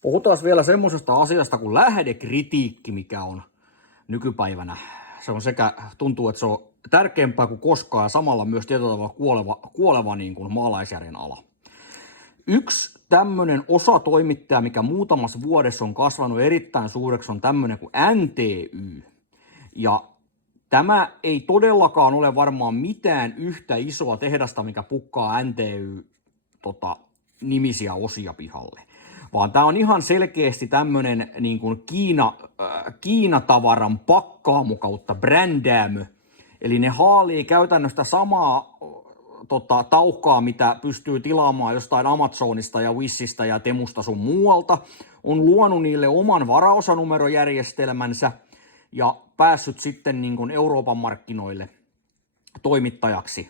Puhutaan vielä semmoisesta asiasta kuin lähdekritiikki, mikä on nykypäivänä. Se on sekä, tuntuu, että se on tärkeämpää kuin koskaan ja samalla myös tietyllä tavalla kuoleva niin kuin maalaisjärjen ala. Yksi tämmöinen osatoimittaja, mikä muutamassa vuodessa on kasvanut erittäin suureksi, on tämmöinen kuin NTY. Ja tämä ei todellakaan ole varmaan mitään yhtä isoa tehdasta, mikä pukkaa NTY-nimisiä osia pihalle. Vaan tämä on ihan selkeästi tämmöinen niin kuin Kiinatavaran pakkaamo kautta brändäämö. Eli ne haalii käytännössä samaa taukaa, mitä pystyy tilaamaan jostain Amazonista ja Wishistä ja Temusta sun muualta. On luonut niille oman varaosanumerojärjestelmänsä ja päässyt sitten niin kuin Euroopan markkinoille toimittajaksi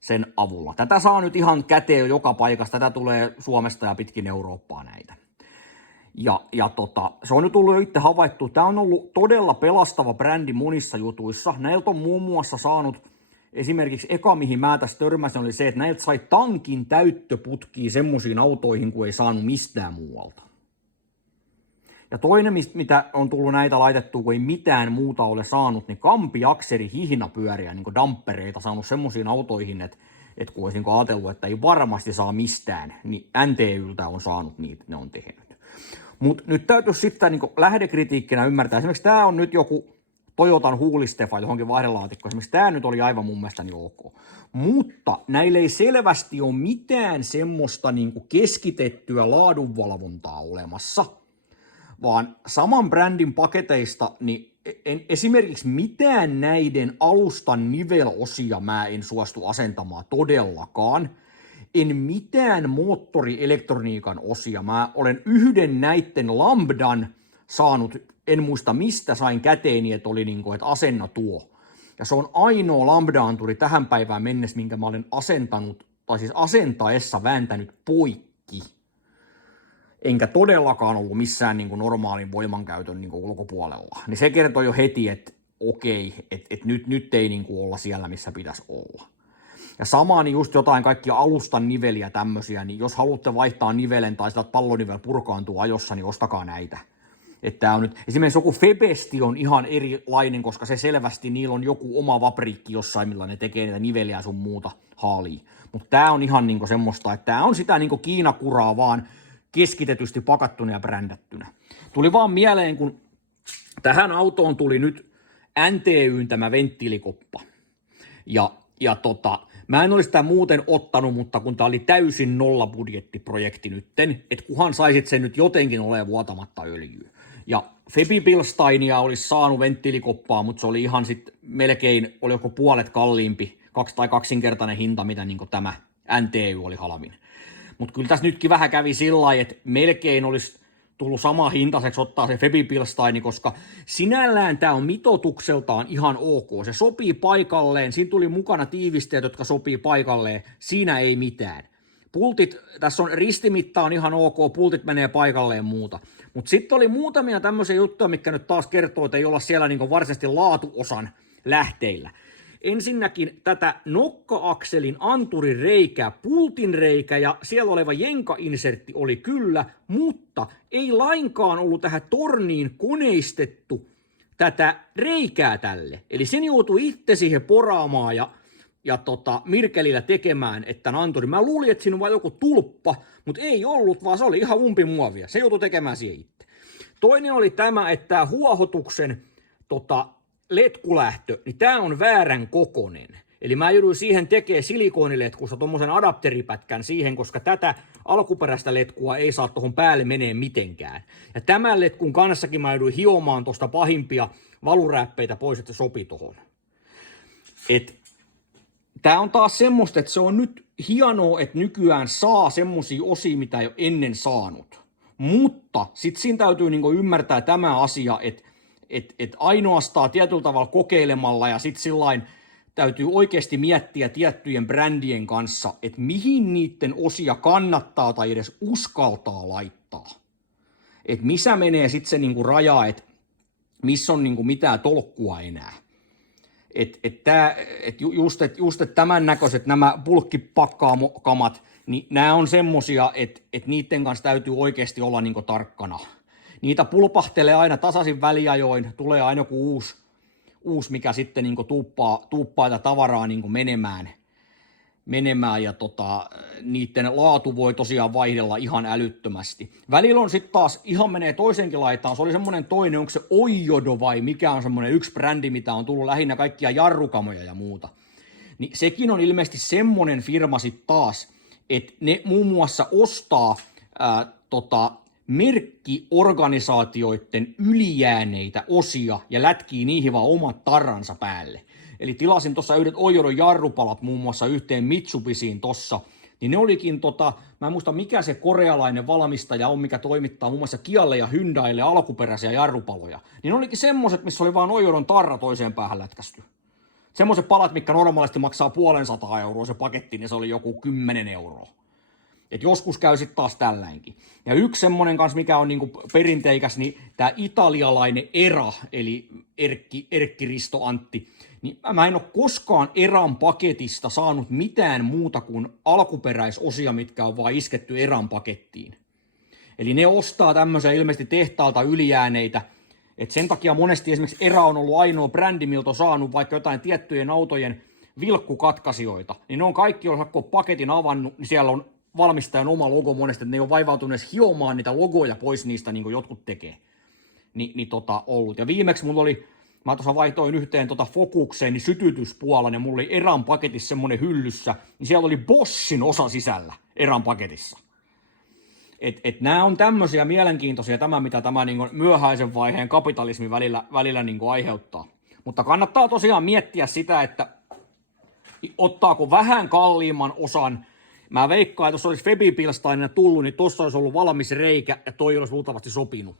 sen avulla. Tätä saa nyt ihan käteen joka paikasta. Tätä tulee Suomesta ja pitkin Eurooppaa näitä. Se on nyt tullut jo itse havaittu. Tämä on ollut todella pelastava brändi monissa jutuissa. Näiltä on muun muassa saanut, esimerkiksi eka mihin mä tässä törmäsin, oli se, että näiltä sai tankin täyttöputkia semmoisiin autoihin, kuin ei saanut mistään muualta. Ja toinen, mitä on tullut näitä laitettua, kun ei mitään muuta ole saanut, niin kampiakseri hihnapyöriä, niin kuin dampereita, saanut semmoisiin autoihin, että kun olisi niin ajatellut, että ei varmasti saa mistään, niin NTYltä on saanut niitä, ne on tehnyt. Mutta nyt täytyisi sitten niin lähdekritiikkinä ymmärtää, esimerkiksi tämä on nyt joku Toyotan huulistefa johonkin vaihdelaatikko, esimerkiksi tämä nyt oli aivan mun mielestäni ok. Mutta näillä ei selvästi ole mitään semmoista niin keskitettyä laadunvalvontaa olemassa, vaan saman brändin paketeista, niin esimerkiksi mitään näiden alustan nivelosia mä en suostu asentamaan todellakaan. En mitään moottorielektroniikan osia. Mä olen yhden näitten Lambdan saanut, en muista mistä sain käteeni, että oli niin kuin, että asenna tuo. Ja se on ainoa Lambda-anturi tähän päivään mennessä, minkä mä olen asentanut, tai siis asentaessa vääntänyt poikki. Enkä todellakaan ollut missään niin kuin normaalin voimankäytön niin kuin ulkopuolella. Niin se kertoo jo heti, että okei, että nyt ei niin kuin olla siellä, missä pitäisi olla. Ja samaa niin just jotain kaikkia alustan niveliä tämmöisiä, niin jos haluatte vaihtaa nivelen tai sitä pallonivel purkaantuu ajossa, niin ostakaa näitä. Että on nyt, esimerkiksi joku Febesti on ihan erilainen, koska se selvästi, niillä on joku oma vapriikki jossain, millä ne tekee niitä niveliä sun muuta haaliin. Mutta tää on ihan niinku semmoista, että tää on sitä niinku Kiinakuraa vaan keskitetysti pakattuna ja brändättynä. Tuli vaan mieleen, kun tähän autoon tuli nyt NTY:n tämä venttiilikoppa. Mä en olisi sitä muuten ottanut, mutta kun tää oli täysin nollabudjettiprojekti nytten, että kuhan saisit sen nyt jotenkin olemaan vuotamatta öljyä. Ja Febi Bilsteinia olisi saanut venttiilikoppaa, mutta se oli ihan sitten melkein, oli joko puolet kalliimpi, tai kaksinkertainen hinta, mitä niin tämä NTY oli halvin. Mutta kyllä tässä nytkin vähän kävi sillä lailla, että melkein olisi tullut sama hintaiseksi ottaa se Febi Bilstein, koska sinällään tämä on mitoitukseltaan ihan ok. Se sopii paikalleen, siinä tuli mukana tiivisteet, jotka sopii paikalleen, siinä ei mitään. Pultit, tässä on ristimitta on ihan ok, pultit menee paikalleen muuta. Mutta sitten oli muutamia tämmöisiä juttuja, mitkä nyt taas kertoo, että ei olla siellä niinku varsinaisesti laatuosan lähteillä. Ensinnäkin tätä nokka-akselin anturin reikä, pultin reikä ja siellä oleva jenka-insertti oli kyllä, mutta ei lainkaan ollut tähän torniin koneistettu tätä reikää tälle. Eli sen joutui itse siihen poraamaan ja Mirkelillä tekemään, että anturin. Mä luulin, että siinä on vain joku tulppa, mutta ei ollut, vaan se oli ihan umpimuovia. Se joutui tekemään siihen itse. Toinen oli tämä, että tämä huohotuksen letkulähtö, niin tää on väärän kokonen. Eli mä jouduin siihen tekemään silikooniletkusta tommosen adapteripätkän siihen, koska tätä alkuperäistä letkua ei saa tohon päälle menee mitenkään. Ja tämän letkun kanssakin mä jouduin hiomaan tosta pahimpia valuräppeitä pois, että se sopi tohon. Tää on taas semmoista, että se on nyt hienoa, että nykyään saa semmosia osia, mitä ei ole ennen saanut. Mutta sit siinä täytyy niinku ymmärtää tämä asia, että ainoastaan tietyllä tavalla kokeilemalla ja sitten sillain täytyy oikeasti miettiä tiettyjen brändien kanssa, että mihin niiden osia kannattaa tai edes uskaltaa laittaa. Että missä menee sitten se niinku raja, että missä on niinku mitään tolkkua enää. Just tämän näköiset nämä bulkkipakkaamokamat, niin nämä on semmosia, että niiden kanssa täytyy oikeasti olla niinku tarkkana. Niitä pulpahtelee aina tasaisin väliajoin, tulee aina joku uusi mikä sitten niinku tuuppaa tätä tavaraa niinku menemään ja niiden laatu voi tosiaan vaihdella ihan älyttömästi. Välillä on sitten taas ihan menee toisenkin laitaan, se oli semmoinen toinen, onko se Oijodo vai mikä on semmoinen yksi brändi, mitä on tullut lähinnä kaikkia jarrukamoja ja muuta. Niin sekin on ilmeisesti semmoinen firma sitten taas, että ne muun muassa ostaa merkkiorganisaatioiden ylijääneitä osia ja lätkii niihin vaan omat tarransa päälle. Eli tilasin tuossa yhdet Oijodon jarrupalat muun muassa yhteen Mitsubishiin tossa, niin ne olikin mä en muista mikä se korealainen valmistaja on, mikä toimittaa muun muassa Kialle ja Hyundaille alkuperäisiä jarrupaloja. Niin ne olikin semmoset, missä oli vaan Oijodon tarra toiseen päähän lätkästy. Semmoiset palat, mitkä normaalisti maksaa 500 € se paketti, niin se oli joku 10 €. Et joskus käy sitten taas tälläinkin. Ja yksi semmonen kanssa, mikä on niinku perinteikäs, niin tää italialainen ERA, eli Erkki Risto Antti, niin mä en ole koskaan ERAn paketista saanut mitään muuta kuin alkuperäisosia, mitkä on vaan isketty ERAn pakettiin. Eli ne ostaa tämmöisiä ilmeisesti tehtaalta ylijääneitä, et sen takia monesti esimerkiksi ERA on ollut ainoa brändi, miltä on saanut vaikka jotain tiettyjen autojen vilkkukatkaisijoita, niin ne on kaikki, jos kun paketin avannut, niin siellä on valmistajan oma logo monesti, että ne ei ole vaivautuneet hiomaan niitä logoja pois niistä, niin kuin jotkut tekee. Ollut. Ja viimeksi mulla oli, mä tuossa vaihtoin yhteen Focukseen, niin sytytyspuolen, ja mulla oli ERAn paketissa semmonen hyllyssä, niin siellä oli Boschin osa sisällä ERAn paketissa. Nämä on tämmöisiä mielenkiintoisia, mitä tämä niin myöhäisen vaiheen kapitalismi välillä niin aiheuttaa. Mutta kannattaa tosiaan miettiä sitä, että ottaako vähän kalliimman osan. Mä veikkaan, että jos olisi Febipilstainen tullut, niin tossa olisi ollut valmis reikä ja toi olisi luultavasti sopinut.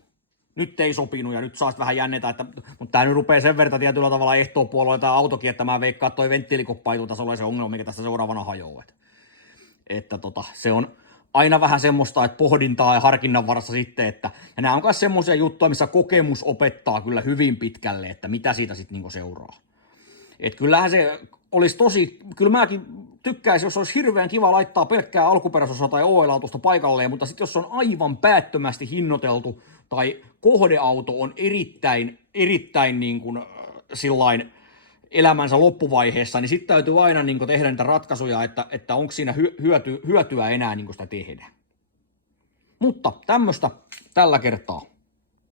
Nyt ei sopinut ja nyt saa vähän jännetä, mutta tää nyt rupeaa sen verran tietyllä tavalla ehtoopuolella tämä autokin, että mä veikkaan, että toi venttiilikoppa ei ole se ongelma, mikä tästä seuraavana hajoaa. Se on aina vähän semmoista, että pohdintaa ja harkinnan varassa sitten, että ja nämä on myös semmoisia juttuja, missä kokemus opettaa kyllä hyvin pitkälle, että mitä siitä sitten niinku seuraa. Et kyllähän se olisi kyllä mäkin tykkäisin, jos olisi hirveän kiva laittaa pelkkää alkuperäisosaa tai OL-autosta paikalleen, mutta sitten jos on aivan päättömästi hinnoiteltu tai kohdeauto on erittäin niin kuin sillain elämänsä loppuvaiheessa, niin sitten täytyy aina niin kuin tehdä niitä ratkaisuja, että onko siinä hyötyä enää niin kuin sitä tehdä. Mutta tämmöistä tällä kertaa.